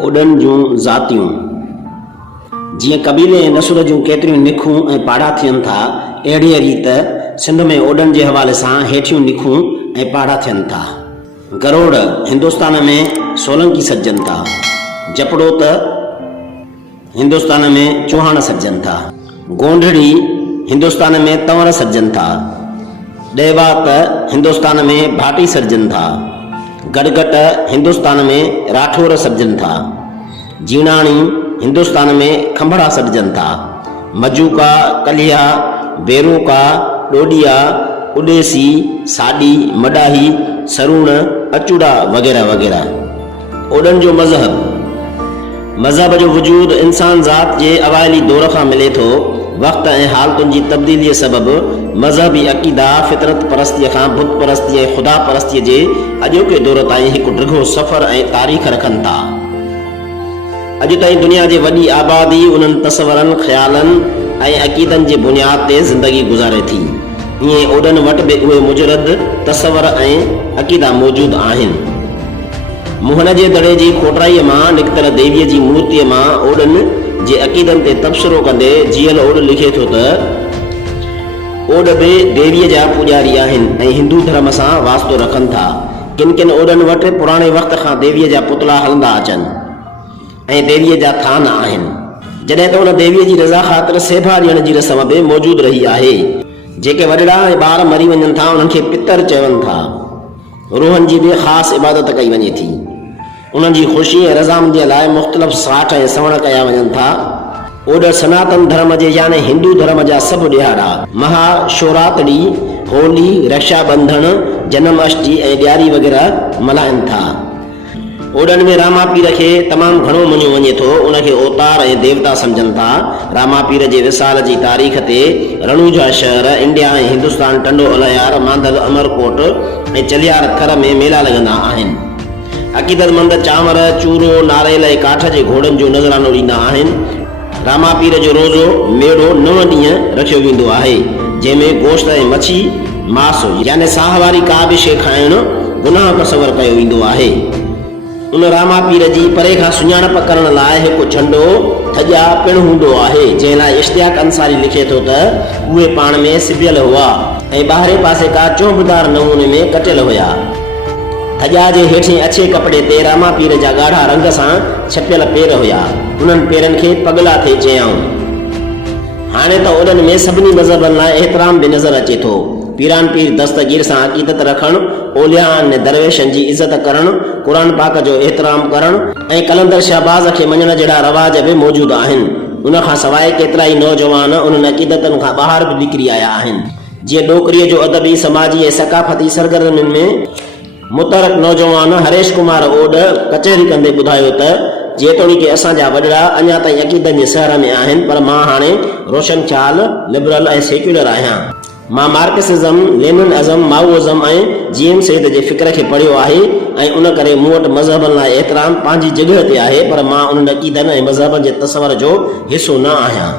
ओडन जूं ज़ातियूं जीअं कबीले ऐं नसुर जूं केतिरियूं निखूं ऐं पाड़ा थियनि था, अहिड़ीअ रीति सिंध में ओडन जे हवाले सां हेठियूं निखूं ऐं पाड़ा थियनि था। गरोड़ हिंदुस्तान में सोलंकी सॾजनि था, जपड़ोत हिंदुस्तान में चौहान सॾजनि था, गोंढड़ी हिंदुस्तान में तंवर सॾजनि था, ॾेवात हिंदुस्तान में भाटी सॾजनि था, गड़गट हिंदुस्तान में राठौर सॾजनि था, जीणाणी हिंदुस्तान में खंभड़ा सॾजनि था, मजूका, कलिया, बेरोका, डोडिया, उडेसी, साडी, मडाही, सरूण, अचूड़ा वग़ैरह वग़ैरह। ओडन जो मज़हब जो वजूद इंसान ज़ात जे अवाइली दौर खां मिले थो। वक्त ऐं हालतुनि जी तब्दीलीअ सबबि मज़हबी अक़ीदा फितरत परस्तीअ खां बुत परस्ती ऐं ख़ुदा परस्तीअ जे अॼोके दौर ताईं हिकु डिघो सफ़र ऐं तारीख़ रखनि था। अॼु ताईं दुनिया जी वॾी आबादी उन्हनि तसवरनि, ख़्यालनि ऐं अक़ीदनि जे बुनियाद ते ज़िंदगी गुज़ारे थी। ईअं ओडन वटि बि उहे मुजरद तसवर ऐं अक़ीदा मौजूदु आहिनि। मुहन जे दड़े जी खोटराईअ मां निकितल देवीअ जी मूर्तीअ मां ओडन जे अक़ीदनि ते तबसरो कंदे जियल ओड लिखे थो त ओड बि देवीअ जा पुॼारी आहिनि ऐं हिंदू धर्म सां वास्तो रखनि था। किन किन ओडन वटि पुराणे वक़्त खां देवीअ जा पुतला हलंदा अचनि ऐं देवीअ जा थान आहिनि। जॾहिं त उन देवीअ जी रज़ा ख़ातिर सेभा ॾियण जी रस्म बि मौजूदु रही आहे। जेके वॾड़ा ऐं ॿार मरी वञनि था उन्हनि खे पितर चवनि था। रूहनि जी बि ख़ासि इबादत कई वञे थी। उन्हनि जी ख़ुशी ऐं रज़ामंदीअ लाइ मुख़्तलिफ़ साठ ऐं सवण कया वञनि था। ओड सनातन धर्म जे यानी हिंदू धर्म जा सभु ॾियारा महाशिवरात्रि, होली, रक्षाबंधन, जन्माष्टमी ऐं ॾियारी वग़ैरह मल्हाइनि था। ओडन में रामापीर खे तमामु घणो मञियो वञे थो। उनखे अवतार ऐं देवता सम्झनि था। रामापीर जे विसाल जी तारीख़ ते रणूजा शहर, इंडिया ऐं हिंदुस्तान, टंडो अलयार, मांदल, अमरकोट ऐं चलियार थर में मेला लॻंदा आहिनि। अक़ीदतमंद चांवर, चूरो, नारेल ऐं काठ जे घोड़नि जो नज़रानो ॾींदा आहिनि। रामापीर जो रोज़ो मेड़ो 9 ॾींहं रखियो वेंदो आहे, जंहिंमें गोश्त ऐं मच्छी, मांस यानी साह वारी का बि शइ खाइणु गुनाह तसवर कयो वेंदो आहे। उन रामापीर जी परे खां सुञाणप करण लाइ हिकु झंडो थॼा पिणु हूंदो आहे, जंहिं लाइ इश्तियाक अंसारी लिखे थो त उहे पाण में सिबियल हुआ ऐं ॿाहिरे पासे का चौबदार नमूने में कटियल हुआ। थॼा जे हेठें अछे कपिड़े ते रामापीर जा ॻाढ़ा रंग सां छपियल पेर हुआ। उन्हनि पेरनि खे पगला थे चयाऊं। हाणे त ओडन में सभिनी मज़हबनि लाइ एतिराम बि नज़र अचे थो। पीरान पीर दस्तगीर सां अक़ीदत रखणु, ओलिया ने दरवेशनि जी इज़त करणु, क़ुरान पाक जो एतिराम करणु ऐं कलंदर शहबाज़ खे मञण जहिड़ा रवाज बि मौजूदु आहिनि। उन खां सवाइ केतिरा ई नौजवान उन्हनि अक़ीदतनि खां ॿाहिरि बि निकिरी आया आहिनि। जीअं डोकरीअ जो अदबी, समाजी ऐं सकाफ़ती सरगर्मियुनि में मुतरक नौजवान हरेश कुमार ओड कचहरी कंदे ॿुधायो त जेतोणीकि असांजा वॾड़ा अञा ताईं अक़ीदनि जे सहर में आहिनि, पर मां हाणे रोशन ख़्याल, लिबरल ऐं सेक्युलर आहियां। मां मार्क्सिज़म, लेनिनिज़म, माओइज़म ऐं जीएम सैद जे फ़िक्र खे पढ़ियो आहे ऐं उन करे मूं वटि मज़हबनि लाइ एतिराम पंहिंजी जॻह ते आहे, पर मां उन्हनि अक़ीदनि ऐं मज़हबनि जे तसवर जो हिसो न आहियां।